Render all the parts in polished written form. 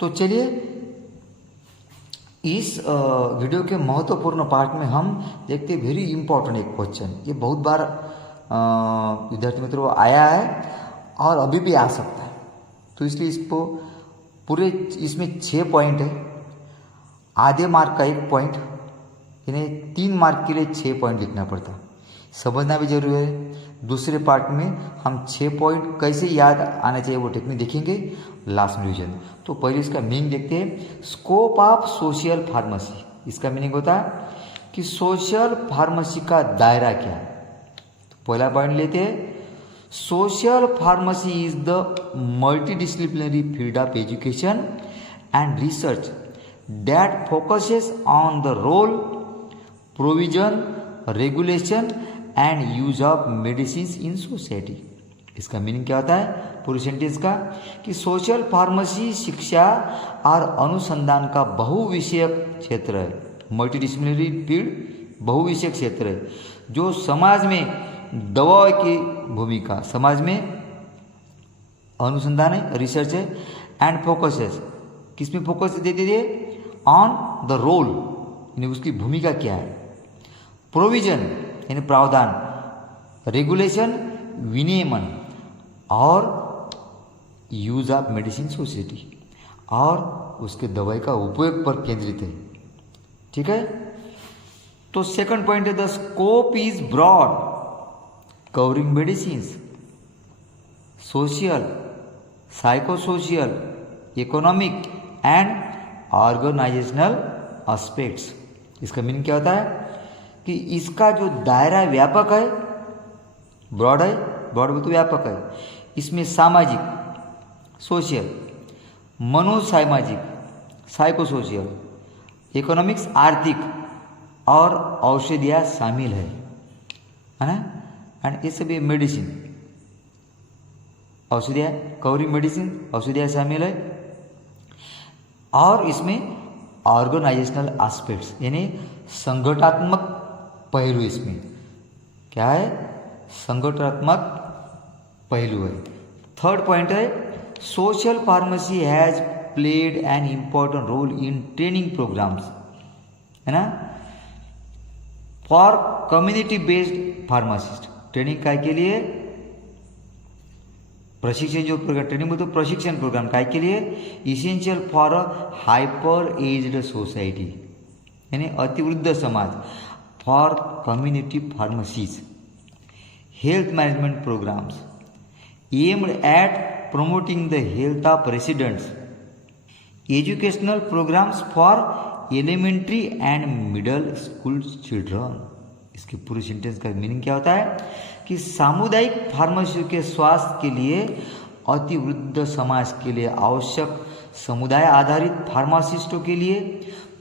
तो चलिए इस वीडियो के महत्वपूर्ण पार्ट में हम देखते हैं वेरी इंपॉर्टेंट एक क्वेश्चन। ये बहुत बार विद्यार्थी मित्रों आया है और अभी भी आ सकता है, तो इसलिए इसको पूरे इसमें 6 पॉइंट है, आधे मार्क का 1 पॉइंट, यानी 3 मार्क के लिए 6 पॉइंट लिखना पड़ता है, समझना भी जरूरी है। दूसरे पार्ट में हम 6 पॉइंट कैसे याद आना चाहिए वो टेक्निक देखेंगे लास्ट में रिविजन। तो पहले इसका मीनिंग देखते हैं, स्कोप ऑफ सोशल फार्मेसी। इसका मीनिंग होता है कि सोशल फार्मेसी का दायरा क्या है। तो पहला पॉइंट लेते हैं, social pharmacy is the multidisciplinary field of education and research that focuses on the role, provision, regulation and use of medicine in society. इसका मीनिंग क्या होता है पूरी सेंटेंस का, कि सोशल फार्मेसी शिक्षा और अनुसंधान का बहुविषयक क्षेत्र है। मल्टीडिसिप्लिनरी फील्ड बहुविषयक क्षेत्र है जो समाज में दवा की भूमिका, समाज में अनुसंधान है, रिसर्च है, एंड फोकसेस, किस में फोकस देते थे, ऑन द रोल, यानी उसकी भूमिका क्या है, प्रोविजन यानी प्रावधान, रेगुलेशन विनियमन, और यूज ऑफ मेडिसिन सोसाइटी, और उसके दवाई का उपयोग पर केंद्रित है। ठीक है। तो सेकंड पॉइंट है, the scope is broad covering medicine, social, psychosocial, economic and organisational aspects. इसका मीनिंग क्या होता है कि इसका जो दायरा व्यापक है, ब्रॉड है, ब्रॉड तो व्यापक है, इसमें सामाजिक, सोशल, मनोसामाजिक, साइकोसोशियल, इकोनॉमिक्स आर्थिक, और औषधियाँ शामिल है ना, एंड इस भी मेडिसिन, औषधियाँ कवरिंग मेडिसिन, औषधियाँ शामिल है, और इसमें ऑर्गेनाइजेशनल एस्पेक्ट्स यानी संगठनात्मक पहलू, इसमें क्या है, संगठनात्मक पहलू है। थर्ड पॉइंट है, social pharmacy has played an important role in training programmes, है ना, for community based pharmacist. Training काय के लिए, प्रशिक्षण जो ट्रेनिंग में तो प्रशिक्षण प्रोग्राम काय के लिए, essential for a hyper aged society यानी अतिवृद्ध समाज, for community pharmacies, health management programmes aimed at promoting the health of residents, educational programs for elementary and middle school children। इसके पूरे सेंटेंस का मीनिंग क्या होता है कि सामुदायिक फार्मेसी के स्वास्थ्य के लिए, अतिवृद्ध समाज के लिए आवश्यक समुदाय आधारित फार्मासिस्टों के लिए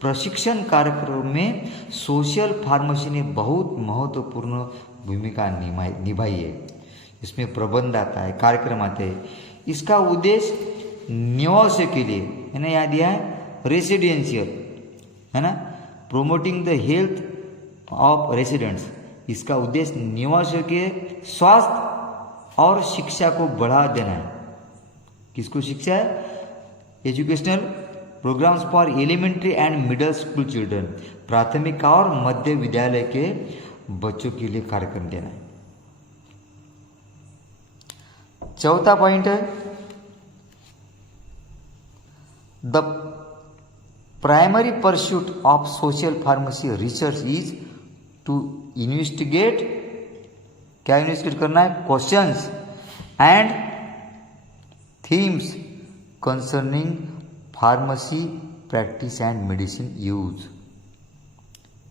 प्रशिक्षण कार्यक्रम में सोशल फार्मेसी ने बहुत महत्वपूर्ण भूमिका निभाई है। इसमें प्रबंध आता है, कार्यक्रम आते हैं। इसका उद्देश्य निवासियों के लिए, है ना, यहाँ दिया है रेसिडेंशियल, है ना, promoting the health of residents. इसका उद्देश्य निवासियों के स्वास्थ्य और शिक्षा को बढ़ा देना है। किसको शिक्षा है, educational programmes for elementary and middle school children, प्राथमिक और मध्य विद्यालय के बच्चों के लिए कार्यक्रम देना है। चौथा पॉइंट है, the primary pursuit of social pharmacy research is to investigate, क्या इन्वेस्टिगेट करना है, questions and themes concerning pharmacy practice and medicine use.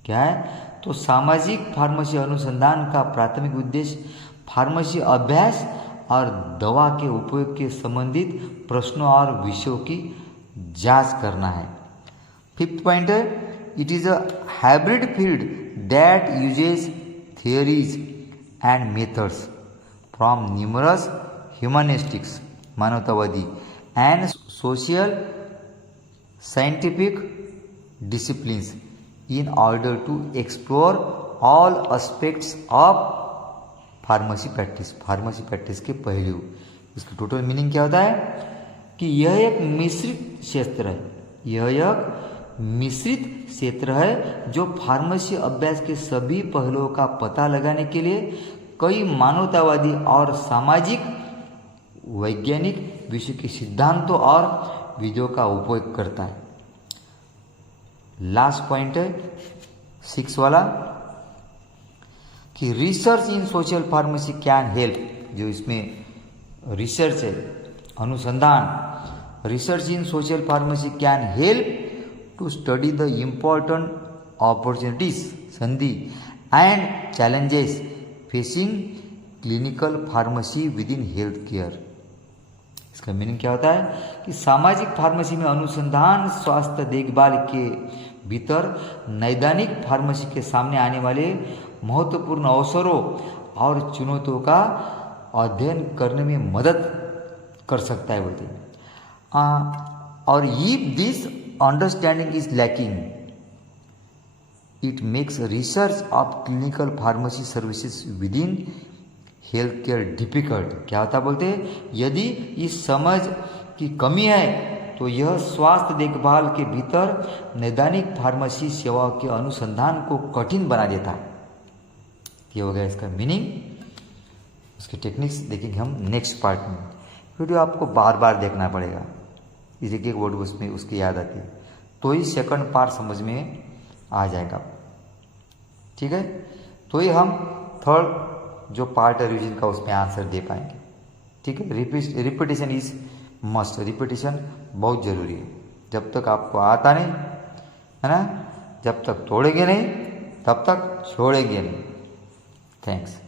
क्या है, तो सामाजिक फार्मेसी अनुसंधान का प्राथमिक उद्देश्य फार्मेसी अभ्यास और दवा के उपयोग के संबंधित प्रश्नों और विषयों की जांच करना है। फिफ्थ पॉइंट है, it is a hybrid field that uses theories and methods from numerous humanistics, मानवतावादी, and social scientific disciplines in order to explore all aspects of pharmacy practice, pharmacy practice के पहलू। इसका टोटल मीनिंग क्या होता है कि यह एक मिश्रित क्षेत्र है, यह एक मिश्रित क्षेत्र है जो फार्मेसी अभ्यास के सभी पहलुओं का पता लगाने के लिए कई मानवतावादी और सामाजिक वैज्ञानिक विषय के सिद्धांतों और विधियों का उपयोग करता है। लास्ट पॉइंट है 6 वाला कि research in social pharmacy can help, जो इसमें रिसर्च है, अनुसंधान, research in social pharmacy can help to study the important opportunities, संधि and challenges facing clinical pharmacy within health care. इसका मीनिंग क्या होता है कि सामाजिक फार्मेसी में अनुसंधान स्वास्थ्य देखभाल के भीतर नैदानिक फार्मेसी के सामने आने वाले महत्वपूर्ण अवसरों और चुनौतियों का अध्ययन करने में मदद कर सकता है बोलते हैं। और if this understanding is lacking it makes research of clinical pharmacy services with in health care difficult. क्या होता बोलते हैं, यदि इस समझ की कमी है तो यह स्वास्थ्य देखभाल के भीतर नैदानिक फार्मेसी सेवाओं के अनुसंधान को कठिन बना देता है। ये हो गया इसका मीनिंग। उसके टेक्निक्स देखेंगे हम नेक्स्ट पार्ट में। वीडियो आपको बार बार देखना पड़ेगा, इस एक वर्ड उसमें उसकी याद आती है, तो ही सेकंड पार्ट समझ में आ जाएगा। ठीक है, तो ही हम थर्ड जो पार्ट है रिवीजन का उसमें आंसर दे पाएंगे। ठीक है, रिपीटेशन इज मस्ट, रिपीटेशन बहुत जरूरी है। जब तक आपको आता नहीं है ना, जब तक तोड़ेंगे नहीं तब तक छोड़ेंगे नहीं। थैंक्स।